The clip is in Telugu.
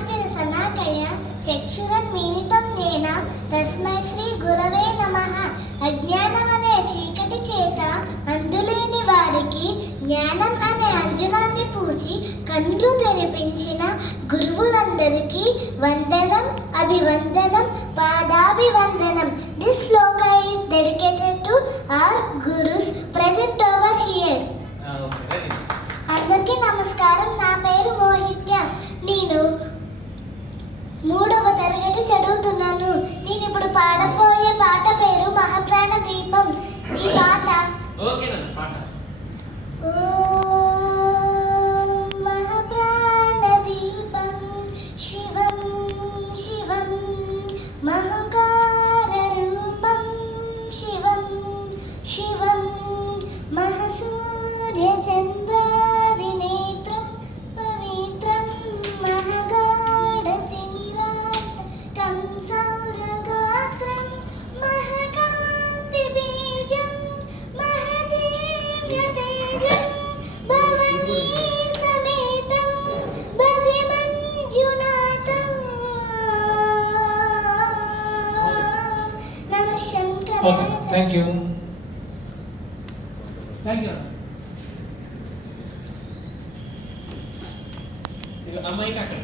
చక్షురాంజన సనాకయ చక్షురన్మీలితం యేన తస్మై శ్రీ గురవే నమః. అజ్ఞానం అనే చీకటి చేత అందులేని వారికి జ్ఞానం అనే అంజనాన్ని పూసి కన్నులు తెరిపించిన గురువులందరికీ వందనం, అభివందనం, పాదాభివందనం. This sloka is dedicated to our gurus present over here. అందరికీ నమస్కారం. నా పేరు మోహిత్య. నేను 3వ తరగతి చదువుతున్నాను. నేను ఇప్పుడు పాడబోయే పాట పేరు మహాప్రాణ దీపం. ఈ పాట మహాప్రాణ దీపం శివం శివం మహంకార రూపం శివం శివం మహసూర్య చంద్రాది నేత్రం పవిత్రం మహగాఢతి నిరాట్ కంసౌరగాత్రం మహకాంతి బీజం మహదీర్ఘ తేజం భవనీ సమేతం భజే మంజునాథం. నమః శంకరాయ. Okay, thank you. Thank you. అమ్మాయికి అక్కడ